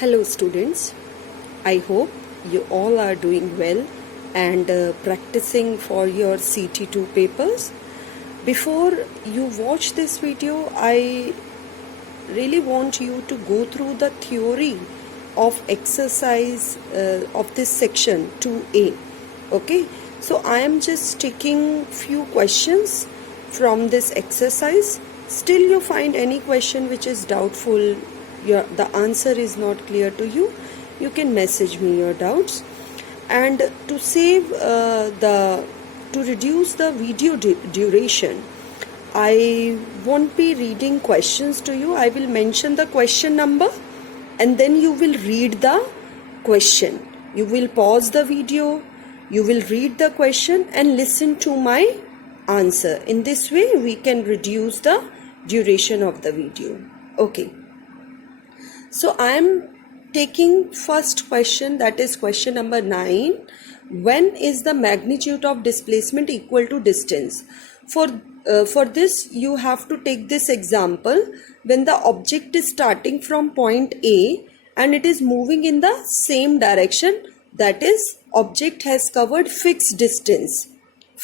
Hello students, I hope you all are doing well and practicing for your CT2 papers. Before you watch this video, I really want you to go through the theory of exercise of this section 2A. Okay, so I am just taking few questions from this exercise. Still you find any question which is doubtful, the answer is not clear to you, you can message me your doubts. And to save to reduce the video duration, I won't be reading questions to you. I will mention the question number and then you will read the question. You will pause the video, you will read the question and listen to my answer. In this way we can reduce the duration of the video. Okay. So I am taking first question, that is question number 9. When is the magnitude of displacement equal to distance? For this you have to take this example when the object is starting from point A and it is moving in the same direction, that is object has covered fixed distance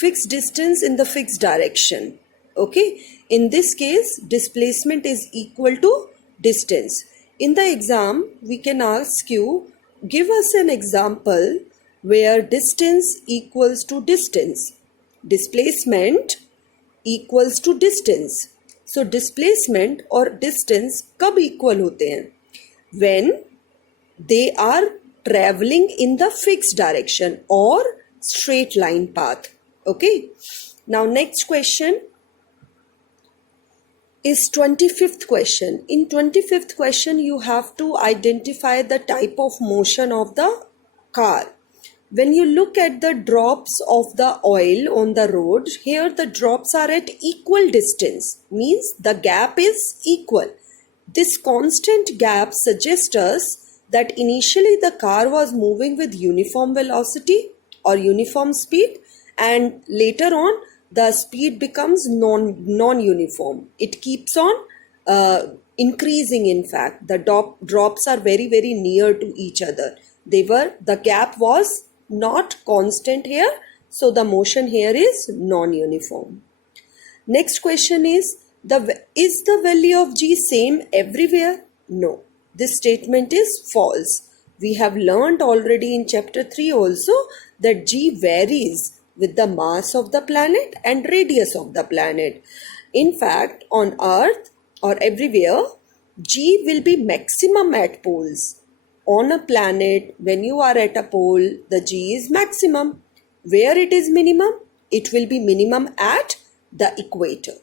in the fixed direction. Okay, in this case displacement is equal to distance. In the exam, we can ask you, give us an example where distance equals to distance. Displacement equals to distance. So, displacement or distance कब equal होते हैं? When they are traveling in the fixed direction or straight line path. Okay. Now, next question is 25th question. In 25th question, you have to identify the type of motion of the car. When you look at the drops of the oil on the road, here the drops are at equal distance, means the gap is equal. This constant gap suggests us that initially the car was moving with uniform velocity or uniform speed, and later on the speed becomes non-uniform. It keeps on increasing. In fact, the drops are very near to each other. The gap was not constant here, so the motion here is non-uniform. Next question is the value of G same everywhere? No, this statement is false. We have learned already in chapter 3 also that G varies with the mass of the planet and radius of the planet. In fact, on Earth or everywhere, G will be maximum at poles. On a planet, when you are at a pole, the G is maximum. Where it is minimum? It will be minimum at the equator.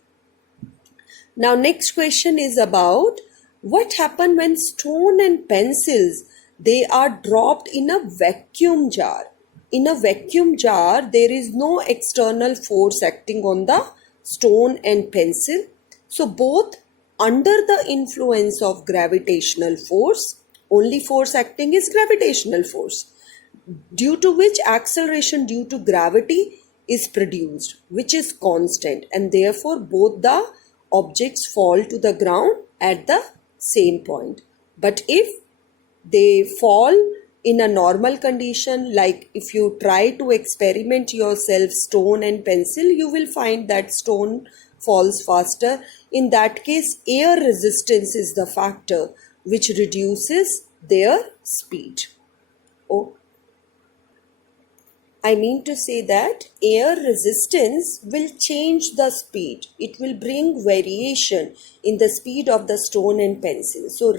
Now, next question is about what happens when stone and pencils, they are dropped in a vacuum jar. In a vacuum jar, there is no external force acting on the stone and pencil. So, both under the influence of gravitational force, only force acting is gravitational force, due to which acceleration due to gravity is produced, which is constant, and therefore both the objects fall to the ground at the same point. But if they fall in a normal condition, like if you try to experiment yourself stone and pencil, you will find that stone falls faster. In that case, air resistance is the factor which reduces their speed. Oh, I mean to say that air resistance will change the speed. It will bring variation in the speed of the stone and pencil. So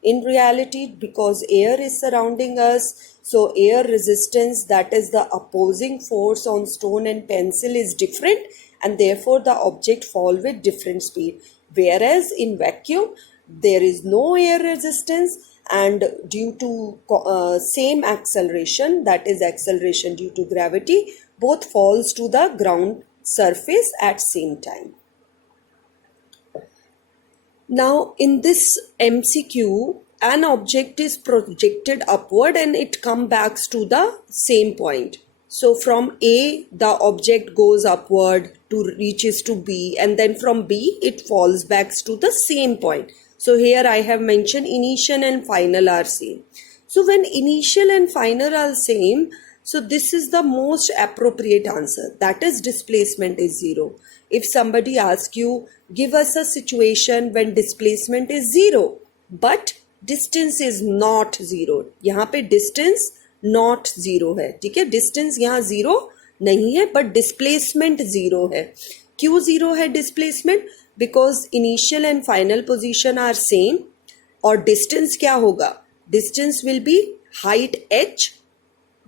in reality, because air is surrounding us, so air resistance, that is the opposing force on stone and pencil, is different, and therefore the object fall with different speed. Whereas in vacuum, there is no air resistance, and due to same acceleration, that is acceleration due to gravity, both falls to the ground surface at same time. Now, in this MCQ, an object is projected upward and it comes back to the same point. So, from A, the object goes upward to reaches to B, and then from B, it falls back to the same point. So here I have mentioned initial and final are same. So when initial and final are same, so this is the most appropriate answer. That is displacement is 0. If somebody asks you, give us a situation when displacement is 0, but distance is not 0. यहाँ पे distance not 0 है, ठीक है. Distance यहाँ 0 नहीं है, but displacement 0 है. क्यों 0 है displacement? Because initial and final position are same. और distance क्या होगा? Distance will be height h,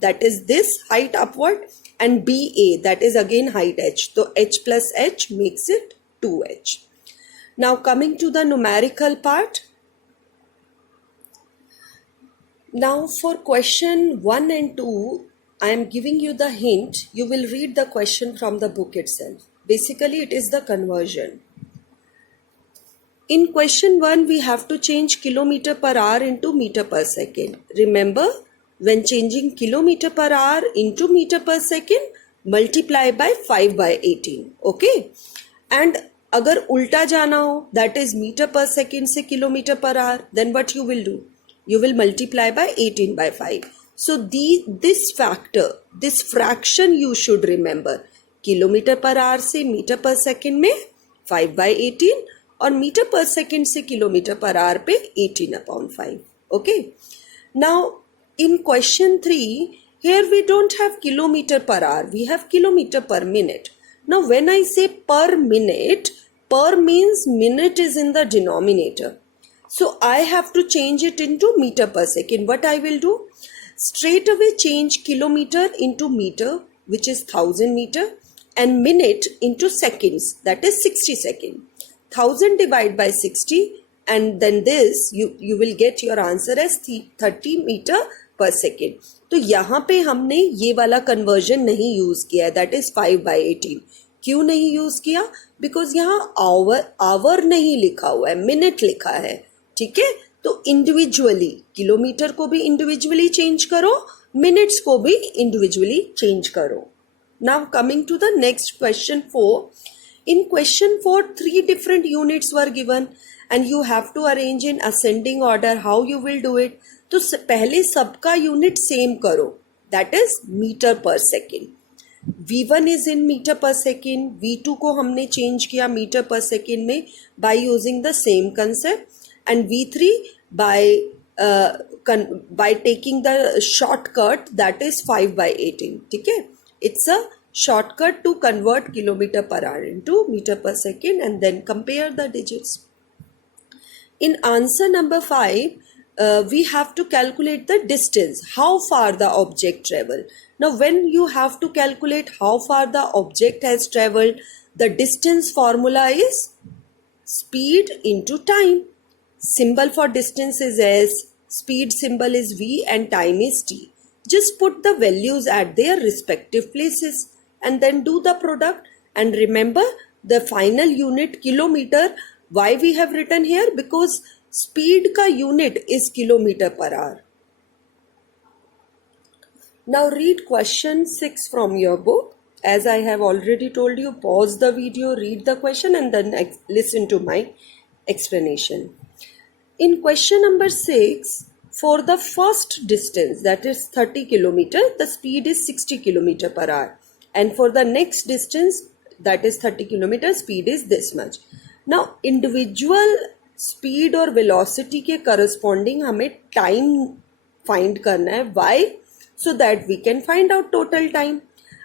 that is this height upward, and BA, that is again height h. So h plus h makes it 2h. Now coming to the numerical part. Now for question 1 and 2, I am giving you the hint. You will read the question from the book itself. Basically it is the conversion. In question 1, we have to change kilometer per hour into meter per second. Remember, when changing kilometer per hour into meter per second, multiply by 5 by 18. Okay? And agar ulta jana ho, that is meter per second se kilometer per hour, then what you will do? You will multiply by 18 by 5. So this factor, this fraction you should remember. Kilometer per hour se meter per second में 5 by 18 और meter per second से kilometer per hour पे 18 upon 5. Okay. Now in question 3, here we don't have kilometer per hour. We have kilometer per minute. Now when I say per minute, per means minute is in the denominator. So I have to change it into meter per second. What I will do? Straight away change kilometer into meter, which is 1000 meter, and minute into seconds, that is 60 seconds. 1000 divided by 60, and then this you will get your answer as 30 meter per second. तो यहाँ पे हमने ये वाला conversion नहीं use किया है, that is 5 by 18. क्यों नहीं use किया? Because यहाँ hour नहीं लिखा हुआ है, minute लिखा है, ठीक है. तो individually किलोमीटर को भी individually change करो, minutes को भी individually change करो. Now coming to the next question 4. In question 4, 3 different units were given and you have to arrange in ascending order. How you will do it? तो पहले सबका unit same करो, that is meter per second. V1 is in meter per second, V2 को हमने change किया meter per second में by using the same concept, and V3 by taking the shortcut, that is 5 by 18. ठीक है? It's a shortcut to convert kilometer per hour into meter per second and then compare the digits. In answer number 5, we have to calculate the distance, how far the object traveled. Now when you have to calculate how far the object has traveled, the distance formula is speed into time. Symbol for distance is S, speed symbol is V, and time is T. Just put the values at their respective places and then do the product. And remember the final unit kilometer. Why we have written here? Because speed ka unit is kilometer per hour. Now read question 6 from your book. As I have already told you, pause the video, read the question and then listen to my explanation. In question number 6, for the first distance, that is 30 kilometer, the speed is 60 kilometer per hour. And for the next distance, that is 30 kilometer, speed is this much. Now individual speed और velocity के corresponding हमें time find करना है. Why? So that we can find out total time.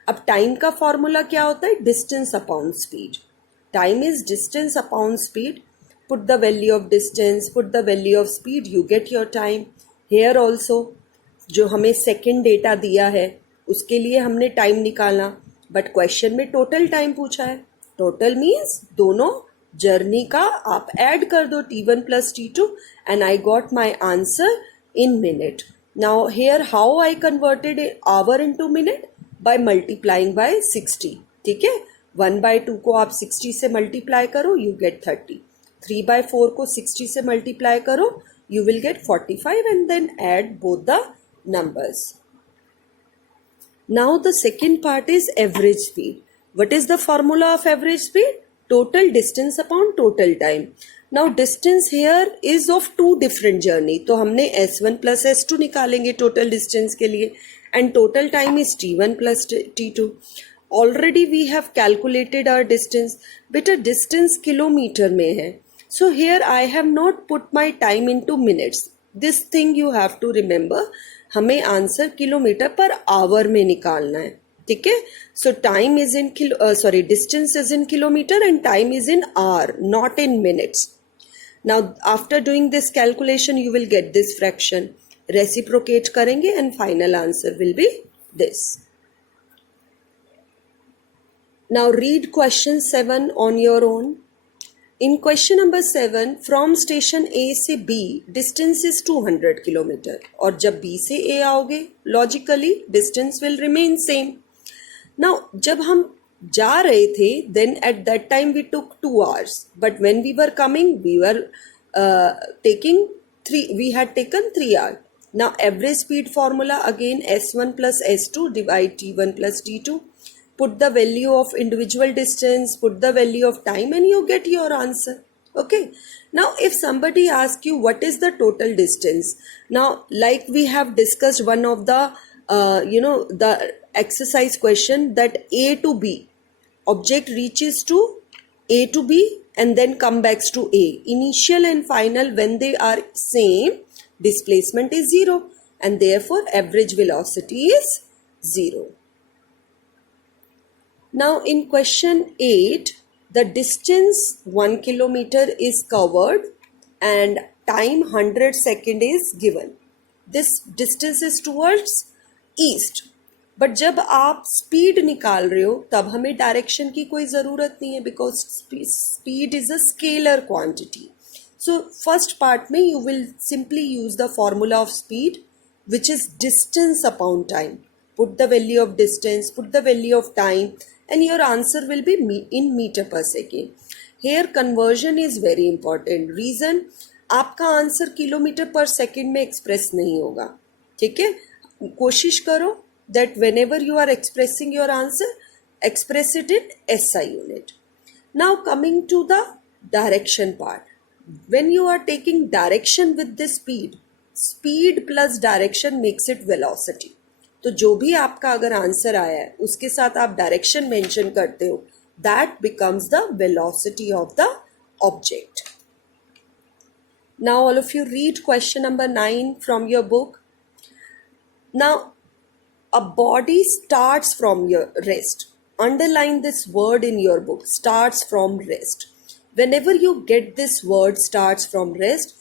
अब time का formula क्या होता है? Distance upon speed. Time is distance upon speed. Put the value of distance, put the value of speed, you get your time. Here also, जो हमें second data दिया है, उसके लिए हमने time निकालना. But question में total time पूछा है. Total means दोनों journey का आप add कर दो T1 plus T2 and I got my answer in minute. Now here how I converted hour into minute? By multiplying by 60. ठीक है? 1 by 2 को आप 60 से multiply करो, you get 30. 3 by 4 को 60 से multiply करो, you will get 45 and then add both the numbers. Now the second part is average speed. What is the formula of average speed? total distance upon total time. Now distance here is of two different journey, तो हमने s1 plus s2 निकालेंगे total distance के लिए, and total time is t1 plus t2. Already we have calculated our distance. बेटा distance kilometre में है, so here I have not put my time into minutes. This thing you have to remember, हमें answer kilometre per hour में निकालना है, ठीक है. So time is in distance is in kilometre and time is in hour, not in minutes. Now after doing this calculation you will get this fraction, reciprocate करेंगे and final answer will be this. Now read question 7 on your own. In question number 7, from station A से B distance is 200 kilometre, और जब B से A आओगे logically distance will remain same. Now जब हम जा रहे थे then at that time we took 2 hours, but when we were coming we were we had taken 3 hours. Now average speed formula again, S1 plus S2 divide T1 plus T2. Put the value of individual distance, put the value of time, and you get your answer. Okay. Now, if somebody asks you what is the total distance, now like we have discussed one of the, the exercise question that A to B, object reaches to A to B and then come back to A. Initial and final, when they are same, displacement is 0 and therefore average velocity is 0. Now in question 8, the distance 1 kilometer is covered and time 100 second is given. This distance is towards east. But जब आप speed निकाल रहे हो तब हमें direction की कोई ज़रूरत नहीं है, because speed is a scalar quantity. So first part में you will simply use the formula of speed, which is distance upon time. Put the value of distance, put the value of time, and your answer will be in meter per second. Here conversion is very important. Reason, आपका answer kilometre पर second में express नहीं होगा, ठीक है. कोशिश करो that whenever you are expressing your answer, express it in SI unit. Now coming to the direction part. When you are taking direction with this speed, speed plus direction makes it velocity. तो जो भी आपका अगर answer आया है उसके साथ आप डायरेक्शन मेंशन करते हो, that becomes the velocity of the object. Now all of you read question number 9 from your book. Now a body starts from your rest. Underline this word in your book, starts from rest. Whenever you get this word starts from rest,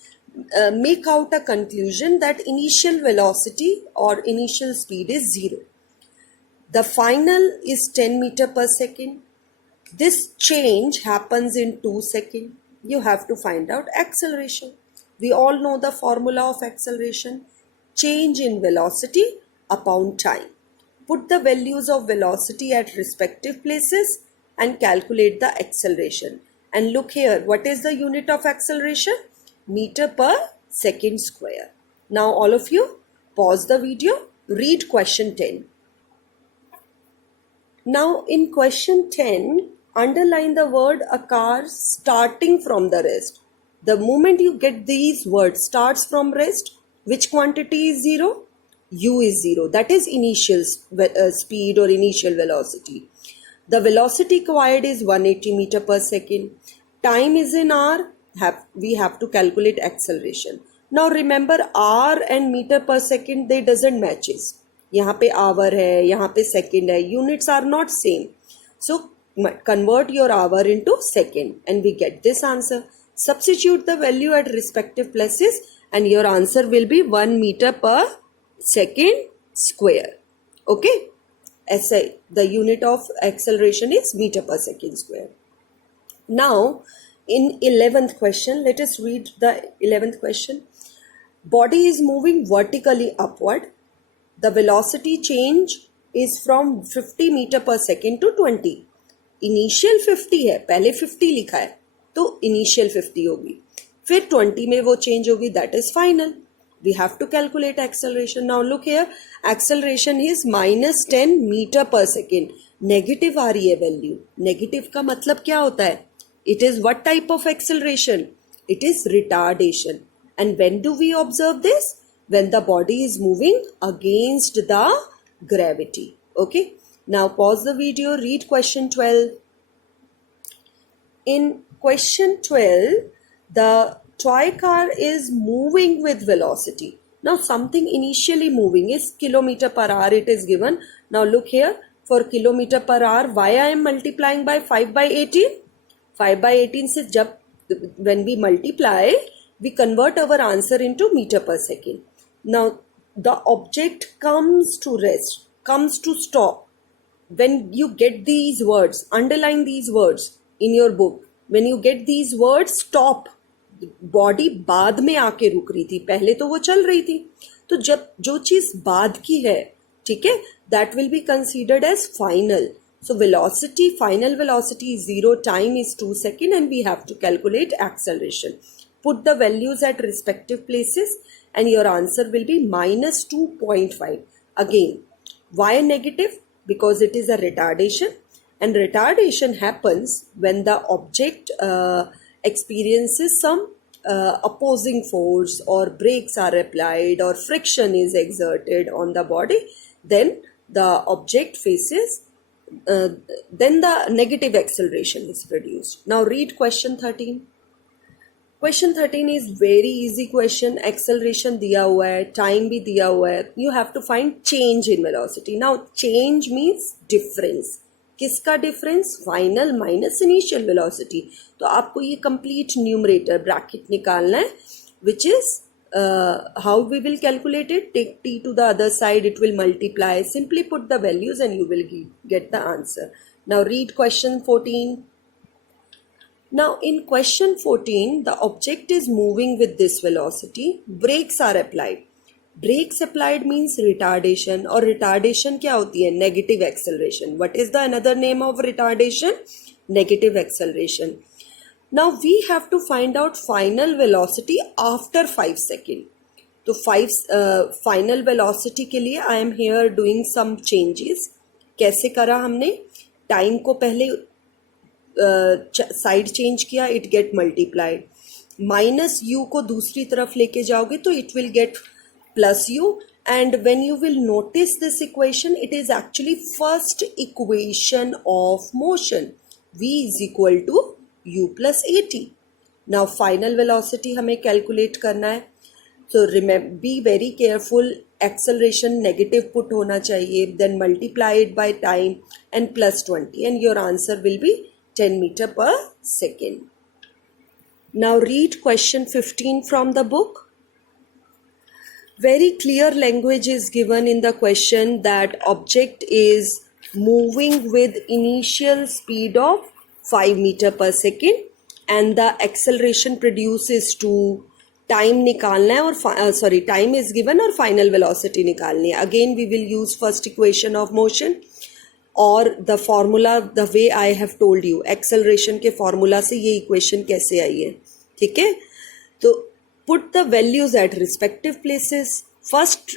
make out a conclusion that initial velocity or initial speed is 0. The final is 10 meter per second. This change happens in 2 seconds. You have to find out acceleration. We all know the formula of acceleration. Change in velocity upon time. Put the values of velocity at respective places and calculate the acceleration. And look here, what is the unit of acceleration? Meter per second square. Now all of you pause the video, read question 10. Now in question 10, underline the word a car starting from the rest. The moment you get these words, starts from rest, which quantity is 0? U is 0. That is initial speed or initial velocity. The velocity acquired is 180 meter per second. Time is in hour. We have to calculate acceleration. Now remember, hour and meter per second, they doesn't matches. यहाँ पे hour है, यहाँ पे second है. Units are not same. So convert your hour into second and we get this answer. Substitute the value at respective places and your answer will be 1 meter per second square. Okay. SI, the unit of acceleration is meter per second square. Now in 11th question, let us read the 11th question. Body is moving vertically upward. The velocity change is from 50 meter per second to 20. Initial 50 है, पहले 50 लिखा है तो initial 50 होगी, फिर 20 में वो change होगी, that is final. We have to calculate acceleration. Now look here, acceleration is -10 meter per second. Negative आ रही है वैल्यू. नेगेटिव का मतलब क्या होता है? It is what type of acceleration? It is retardation. And when do we observe this? When the body is moving against the gravity. Okay. Now pause the video, read question 12. In question 12, the toy car is moving with velocity. Now something initially moving is kilometer per hour, it is given. Now look here, for kilometer per hour, why I am multiplying by 5 by 18? 5 by 18 से जब when we multiply, we convert our answer into meter per second. Now the object comes to rest, comes to stop. When you get these words, underline these words in your book. When you get these words, stop. Body बाद में आके रुक रही थी, पहले तो वो चल रही थी. तो जब जो चीज बाद की है, ठीक है, that will be considered as final. So velocity, final velocity is 0, time is 2 seconds, and we have to calculate acceleration. Put the values at respective places and your answer will be minus 2.5. Again, why negative? Because it is a retardation, and retardation happens when the object experiences some opposing force, or brakes are applied, or friction is exerted on the body. Then the object faces then the negative acceleration is produced. Now read question 13. Question 13 is very easy question. Acceleration दिया हुआ है, time भी दिया हुआ है. You have to find change in velocity. Now change means difference. किसका difference? Final minus initial velocity. तो आपको ये complete numerator bracket निकालना है, which is how we will calculate it. Take t to the other side, it will multiply. Simply put the values and you will get the answer. Now read question 14. Now in question 14, the object is moving with this velocity. Brakes are applied. Brakes applied means retardation, और retardation क्या होती है? Negative acceleration. What is the another name of retardation? Negative acceleration. Now we have to find out final velocity after 5 seconds. तो final velocity के लिए I am here doing some changes. कैसे करा हमने? Time को पहले साइड चेंज किया, it get multiplied. Minus u को दूसरी तरफ लेके जाओगे तो it will get plus u. And when you will notice this equation, it is actually first equation of motion. V is equal to u plus at. Now final velocity हमें calculate करना है. So remember, be very careful. Acceleration negative put होना चाहिए. Then multiply it by time and plus 20, and your answer will be 10 meter per second. Now read question 15 from the book. Very clear language is given in the question that object is moving with initial speed of 5 meter per second and the acceleration produces to time निकालना है, और time is given और final velocity निकालनी है. Again we will use first equation of motion or the formula the way I have told you. Acceleration के formula से ये equation कैसे आई है, ठीक है. तो put the values at respective places. First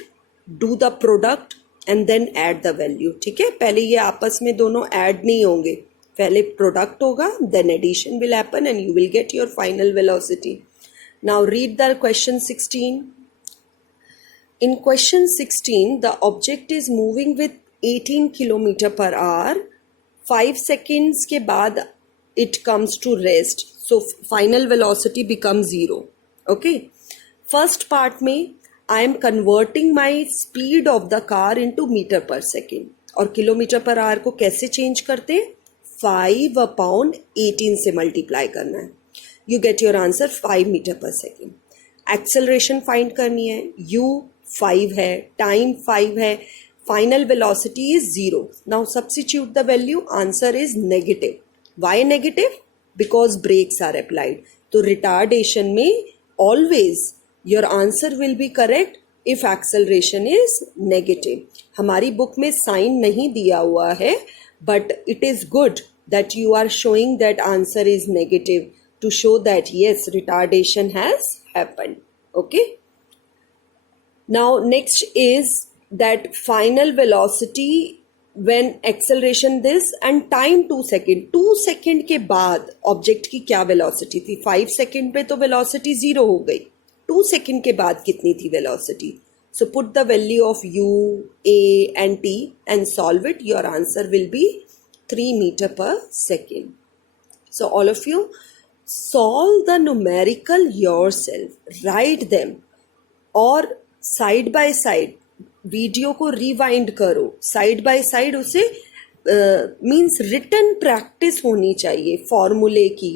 do the product and then add the value, ठीक है. पहले ये आपस में दोनों add नहीं होंगे, पहले product होगा, then addition will happen and you will get your final velocity. Now read the question 16. In question 16, the object is moving with 18 km per hour. 5 seconds के बाद it comes to rest. So final velocity becomes 0. Okay. First part में I am converting my speed of the car into meter per second. और kilometre per our को कैसे change करते हैं? 5/18 से multiply करना है. You get your answer 5 meter per second. Acceleration find करनी है. U 5 है, time 5 है, final velocity is 0. Now substitute the value. Answer is negative. Why negative? Because brakes are applied. तो retardation में always your answer will be correct if acceleration is negative. हमारी book में sign नहीं दिया हुआ है, but it is good that you are showing that answer is negative to show that yes, retardation has happened. Okay. Now next is that final velocity when acceleration this and time 2 second, 2 second के बाद object की क्या velocity थी, 5 second पे तो velocity 0 हो गई, 2 second के बाद कितनी थी velocity. So put the value of u, a and t and solve it. Your answer will be 3 meter per second. So all of you solve the numerical yourself, write them, और side by side video को rewind करो, side by side उसे means written practice होनी चाहिए फॉर्मूले की,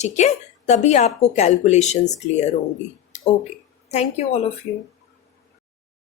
ठीक है, तभी आपको कैलकुलेशंस क्लियर होंगी. Okay, thank you all of you.